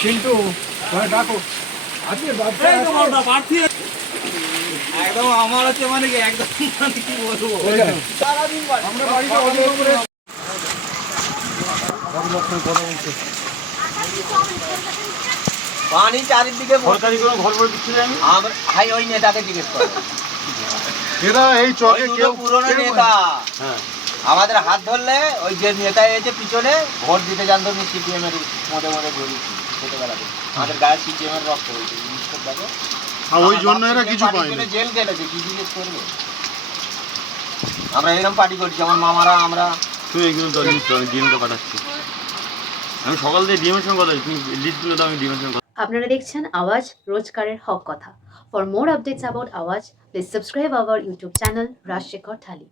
চিন্টু ভাই ডাকো। একদম আমার হচ্ছে মানে কি একদম মানে কি বলব? আমরা বাড়িতে অনেক করে পানি চারিদিকে। সরকারি কোনো ঘর করে দিচ্ছে আমি ভাই ওই নেতাকে জিজ্ঞেস করো। এরা এই চকে কেউ পুরনো নেতা। হ্যাঁ আমাদের হাত ধরলে ওই যে নেতা এসে পিছনে ভোট দিতে জানতো আমি সিপিএম এর মধ্যে মধ্যে ঘুরেছি ছোটবেলাতে আমাদের গায়ে সিপিএম এর রক্ত হয়েছে জিনিস তো দেখো। আর ওই জন্য এরা কিছু পায়নি। জেল কি জিজ্ঞেস করবে? আমরা এরকম পার্টি করছি আমার মামারা আমরা। তুই তো লিস্ট পাঠাচ্ছি। আমি সকাল থেকে সঙ্গে কথা তুমি লিস্টগুলো তো আমি সঙ্গে আপনারা দেখছেন আওয়াজ রোজকারের হক কথা। For more updates about Awaaz please subscribe our YouTube channel Rajshekhar thali.